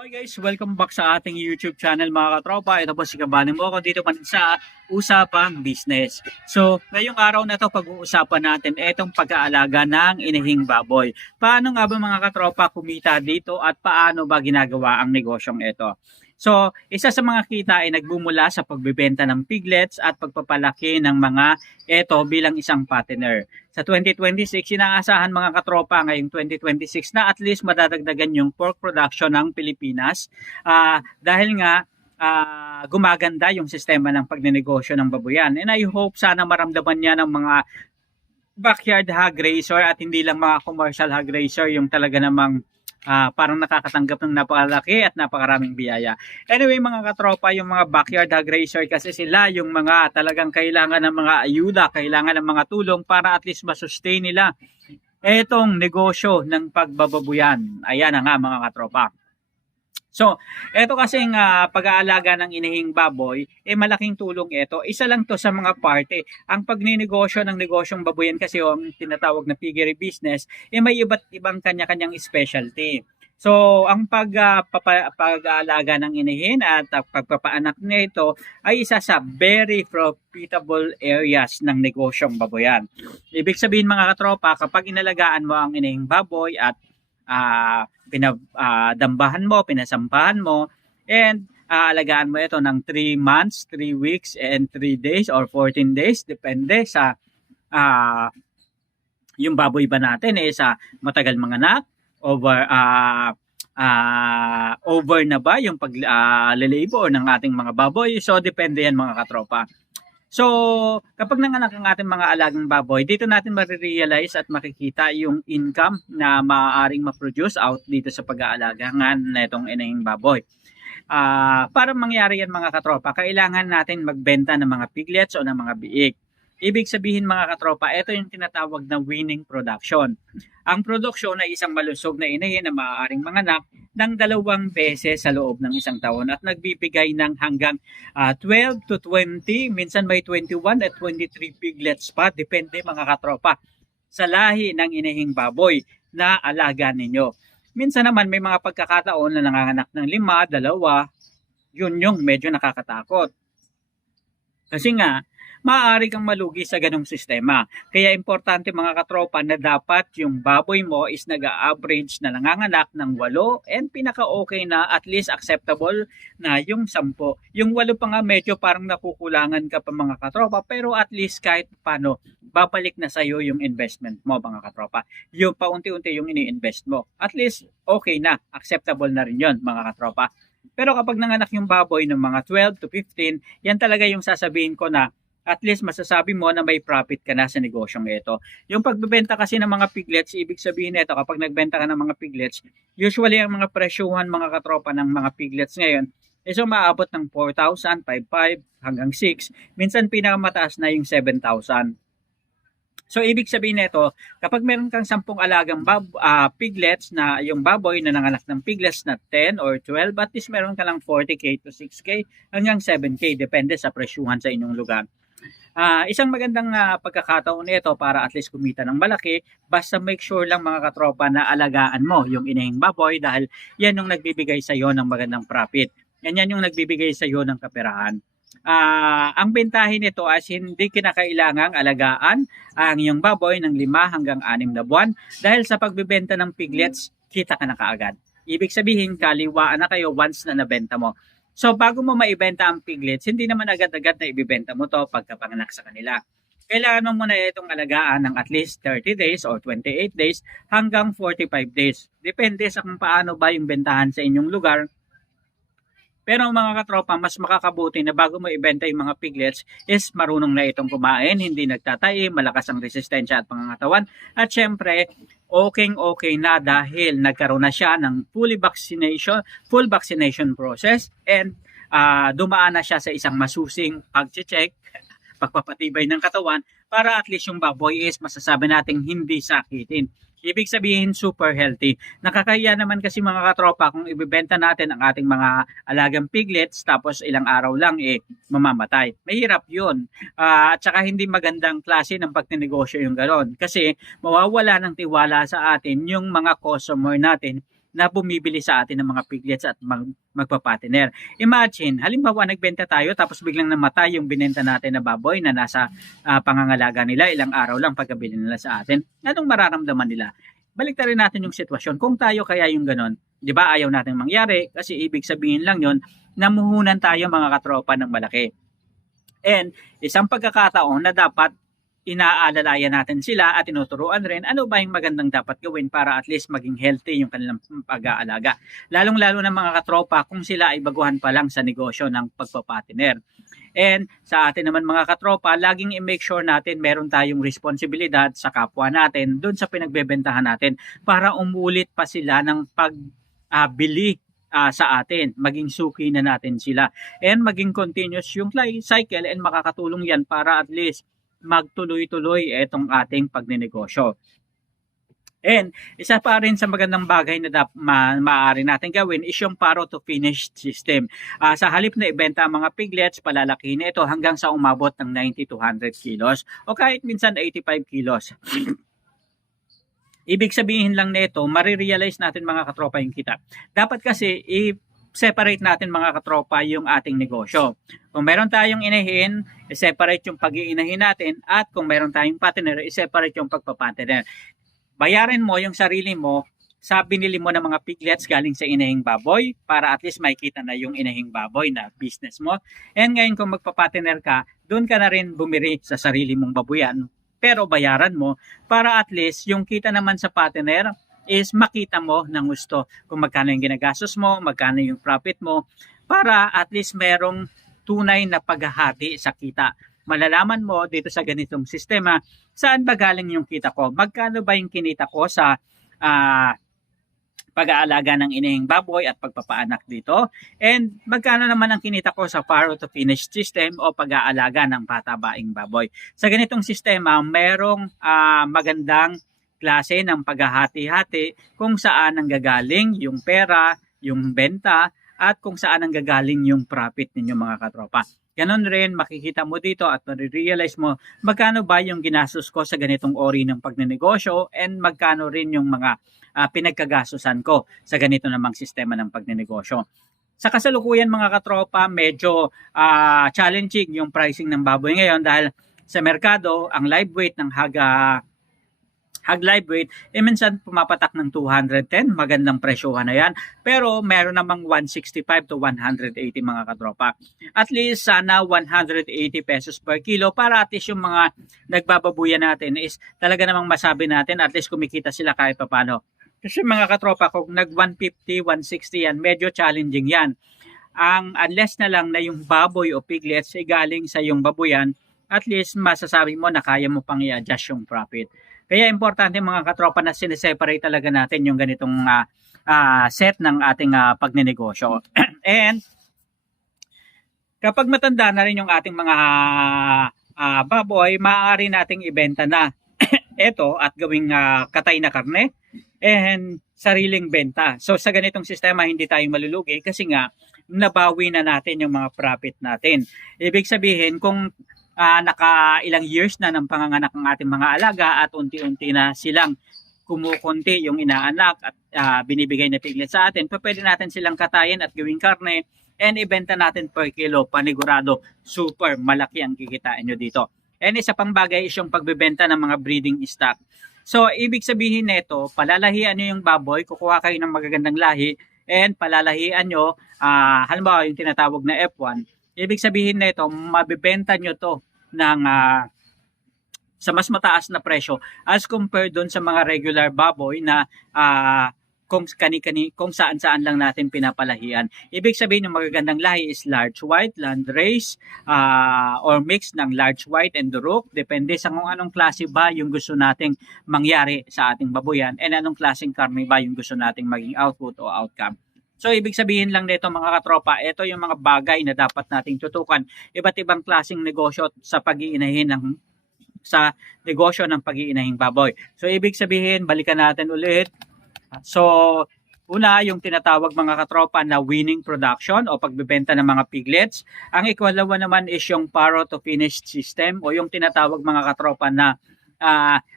Hi guys, welcome back sa ating YouTube channel mga katropa. Ito po si Kabane mo ako dito pa rin sa Usapang Business. So, ngayong araw na to pag-uusapan natin itong pag-aalaga ng inihing baboy. Paano nga ba mga katropa kumita dito at paano ba ginagawa ang negosyong ito? So, isa sa mga kita ay nagbumula sa pagbebenta ng piglets at pagpapalaki ng mga ito bilang isang partner. Sa 2026, inaasahan mga katropa ngayong 2026 na at least madadagdagan yung pork production ng Pilipinas dahil nga gumaganda yung sistema ng pagnenegosyo ng baboyan. And I hope sana maramdaman niya ng mga backyard hog raiser at hindi lang mga commercial hog raiser yung talaga namang parang nakakatanggap ng napakalaki at napakaraming biyaya. Anyway mga katropa, yung mga backyard hog raiser kasi sila yung mga talagang kailangan ng mga ayuda, kailangan ng mga tulong para at least masustain nila etong negosyo ng pagbababuyan. Ayan na nga mga katropa. So, eto kasing pag-aalaga ng inihing baboy, malaking tulong ito. Isa lang to sa mga parte. Ang pagninegosyo ng negosyong baboyan kasi ang tinatawag na piggery business, may iba't ibang kanya-kanyang specialty. So, ang pag-aalaga ng inihin at pagpapaanak nito ay isa sa very profitable areas ng negosyong baboyan. Ibig sabihin mga katropa, kapag inalagaan mo ang inihing baboy at pinadambahan mo, pinasampahan mo, and alagaan mo ito ng 3 months, 3 weeks, and 3 days or 14 days, depende sa yung baboy ba natin sa matagal manganak, over na ba yung pag-labor ng ating mga baboy. So, depende yan mga katropa. So, kapag nanganak ang ating mga alagang baboy, dito natin marirealize at makikita yung income na maaaring ma-produce out dito sa pag-aalaga na itong inahing baboy. Para mangyari yan mga katropa, kailangan natin magbenta ng mga piglets o ng mga biik. Ibig sabihin mga katropa, ito yung tinatawag na winning production. Ang produksyon ay isang malusog na inahin na maaaring manganak ng 2 beses sa loob ng isang taon at nagbibigay ng hanggang 12 to 20, minsan may 21 at 23 piglets pa, depende mga katropa sa lahi ng inahing baboy na alaga ninyo. Minsan naman may mga pagkakataon na nanganganak ng 5, 2, yun yung medyo nakakatakot. Kasi nga, maaari kang malugi sa ganong sistema. Kaya importante mga katropa na dapat yung baboy mo is nag-average na nanganganak ng 8 and pinaka-okay na at least acceptable na yung 10. Yung 8 pa nga medyo parang nakukulangan ka pa mga katropa pero at least kahit paano babalik na sa'yo yung investment mo mga katropa. Yung paunti-unti yung ini-invest mo. At least okay na, acceptable na rin yun mga katropa. Pero kapag nanganak yung baboy ng mga 12 to 15, yan talaga yung sasabihin ko na at least masasabi mo na may profit ka na sa negosyong ito. Yung pagbebenta kasi ng mga piglets, ibig sabihin nito kapag nagbenta ka ng mga piglets, usually ang mga presyuhan mga katropa ng mga piglets ngayon is umaabot ng 4,000, 5,500 hanggang 6. Minsan pinakamataas na yung 7,000. So, ibig sabihin nito, kapag meron kang 10 alagang piglets na yung baboy na nanganak ng piglets na 10 or 12, at least meron ka lang 40k to 6k hanggang 7k, depende sa presyuhan sa inyong lugar. Isang magandang pagkakataon nito para at least kumita ng malaki, basta make sure lang mga katropa na alagaan mo yung inahing baboy dahil yan yung nagbibigay sa iyo ng magandang profit. Yan yung nagbibigay sa iyo ng kaperahan. Ang bentahin nito as hindi kinakailangang alagaan ang iyong baboy ng 5 hanggang 6 na buwan dahil sa pagbebenta ng piglets, kita ka na kaagad. Ibig sabihin, kaliwaan na kayo once na nabenta mo. So, bago mo maibenta ang piglets, hindi naman agad-agad na ibibenta mo to pagkapanganak sa kanila. Kailangan mo muna itong alagaan ng at least 30 days or 28 days hanggang 45 days. Depende sa kung paano ba yung bentahan sa inyong lugar. Pero mga katropa, mas makakabuti na bago mo ibenta yung mga piglets is marunong na itong kumain, hindi nagtatae, malakas ang resistensya at pangangatawan. At syempre, okay na dahil nagkaroon na siya ng full vaccination process and dumaan na siya sa isang masusing pag-check, pagpapatibay ng katawan para at least yung baboy is masasabi nating hindi sakitin. Ibig sabihin super healthy. Nakakahiya naman kasi mga katropa kung ibebenta natin ang ating mga alagang piglets tapos ilang araw lang mamamatay. Mahirap yun. At saka hindi magandang klase ng pagninegosyo yung gano'n. Kasi mawawala ng tiwala sa atin yung mga customer natin na bumibili sa atin ng mga piglets at magpapatiner. Imagine, halimbawa nagbenta tayo tapos biglang namatay yung binenta natin na baboy na nasa pangangalaga nila, ilang araw lang pagkabili nila sa atin. Anong mararamdaman nila? Baliktarin natin yung sitwasyon. Kung tayo kaya yung ganon, di ba ayaw natin mangyari kasi ibig sabihin lang yon namuhunan tayo mga katropa ng malaki. And isang pagkakataon na dapat inaalalayan natin sila at tinuturuan rin ano ba yung magandang dapat gawin para at least maging healthy yung kanilang pag-aalaga. Lalong-lalo na mga katropa kung sila ay baguhan pa lang sa negosyo ng pagpapatiner. And sa atin naman mga katropa, laging i-make sure natin meron tayong responsibilidad sa kapwa natin doon sa pinagbebentahan natin para umulit pa sila ng pagbili sa atin, maging suki na natin sila and maging continuous yung cycle and makakatulong yan para at least magtuloy-tuloy itong ating pagnenegosyo. And isa pa rin sa magandang bagay na maaari natin gawin is yung paro to finish system. Sa halip na ibenta ang mga piglets, palalakihin ito hanggang sa umabot ng 90 to 100 kilos o kahit minsan 85 kilos. Ibig sabihin lang nito, marirealize natin mga katropa yung kita. Dapat kasi separate natin mga katropa yung ating negosyo. Kung meron tayong inahin, i-separate yung pag-iinahin natin at kung meron tayong patiner, i-separate yung pagpapatiner. Bayarin mo yung sarili mo sa binili mo ng mga piglets galing sa inahing baboy para at least makita na yung inahing baboy na business mo. And ngayon kung magpapatiner ka, doon ka na rin bumiri sa sarili mong babuyan. Pero bayaran mo para at least yung kita naman sa patiner is makita mo ng gusto kung magkano yung ginagastos mo, magkano yung profit mo, para at least merong tunay na paghahati sa kita. Malalaman mo dito sa ganitong sistema, saan ba galing yung kita ko? Magkano ba yung kinita ko sa pag-aalaga ng inahing baboy at pagpapaanak dito? And magkano naman ang kinita ko sa farm to finish system o pag-aalaga ng patabaing baboy? Sa ganitong sistema, merong magandang klase ng paghahati-hati kung saan ang gagaling yung pera, yung benta, at kung saan ang gagaling yung profit ninyo mga katropa. Ganon rin, makikita mo dito at marirealize mo magkano ba yung ginastos ko sa ganitong ori ng pagnenegosyo and magkano rin yung mga pinagkagastusan ko sa ganito namang sistema ng pagnenegosyo. Sa kasalukuyan mga katropa, medyo challenging yung pricing ng baboy ngayon dahil sa merkado, ang live weight ng hog live weight, minsan pumapatak ng 210, magandang presyohan na yan. Pero meron namang 165 to 180 mga katropa. At least sana 180 pesos per kilo para at least yung mga nagbababuyan natin is talaga namang masabi natin at least kumikita sila kahit papano. Kasi mga katropa, kung nag 150, 160 yan, medyo challenging yan. Unless na lang na yung baboy o piglets ay galing sa yung babuyan, at least masasabi mo na kaya mo pang i-adjust yung profit. Kaya importante mga katropa na sineseparate talaga natin yung ganitong set ng ating pagnenegosyo. And kapag matanda na rin yung ating mga baboy, maaari nating ibenta na ito at gawing katay na karne and sariling benta. So sa ganitong sistema hindi tayo malulugi kasi nga nabawi na natin yung mga profit natin. Ibig sabihin kung naka-ilang years na ng panganganak ng ating mga alaga at unti-unti na silang kumukunti yung inaanak at binibigay na piglet sa atin, pwede natin silang katayin at gawing karne and ibenta natin per kilo. Panigurado, super malaki ang kikitain nyo dito. And isa pang bagay is yung pagbebenta ng mga breeding stock. So, ibig sabihin nito, palalahian nyo yung baboy, kukuha kayo ng magagandang lahi and palalahian nyo, halimbawa yung tinatawag na F1, ibig sabihin nito, mabibenta nyo to ng sa mas mataas na presyo as compared doon sa mga regular baboy na kung saan-saan lang natin pinapalahian. Ibig sabihin yung magagandang lahi is large white, landrace, or mix ng large white and Duroc. Depende sa kung anong klase ba yung gusto nating mangyari sa ating babuyan and anong klaseng karne ba yung gusto nating maging output o outcome. So, ibig sabihin lang nito mga katropa, ito yung mga bagay na dapat nating tutukan. Iba't ibang klaseng negosyo sa pag-iinahin sa negosyo ng pag-iinahing baboy. So, ibig sabihin, balikan natin ulit. So, una, yung tinatawag mga katropa na winning production o pagbebenta ng mga piglets. Ang ikalawa naman is yung paro to finish system o yung tinatawag mga katropa na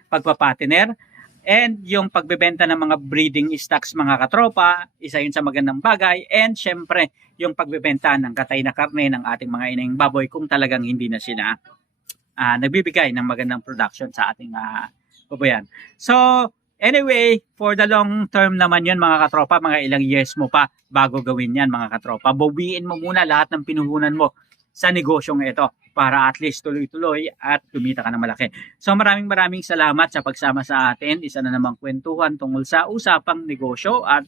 pagpapatiner. And yung pagbebenta ng mga breeding stocks mga katropa, isa yun sa magandang bagay. And syempre, yung pagbebenta ng katay na karne ng ating mga inahing baboy kung talagang hindi na sila nagbibigay ng magandang production sa ating baboyan. So, anyway, for the long term naman yun mga katropa, mga ilang years mo pa bago gawin yan mga katropa. Bawiin mo muna lahat ng pinuhunan mo sa negosyong ito para at least tuloy-tuloy at kumita ka ng malaki. So maraming salamat sa pagsama sa atin. Isa na namang kwentuhan tungkol sa usapang negosyo at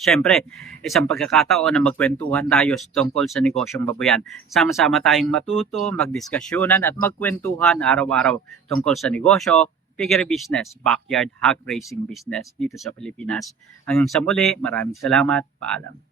syempre, isang pagkakataon na magkwentuhan tayo tungkol sa negosyong baboyan. Sama-sama tayong matuto, magdiskasyonan at magkwentuhan araw-araw tungkol sa negosyo, piggery business, backyard hog racing business dito sa Pilipinas. Hanggang sa muli, maraming salamat. Paalam.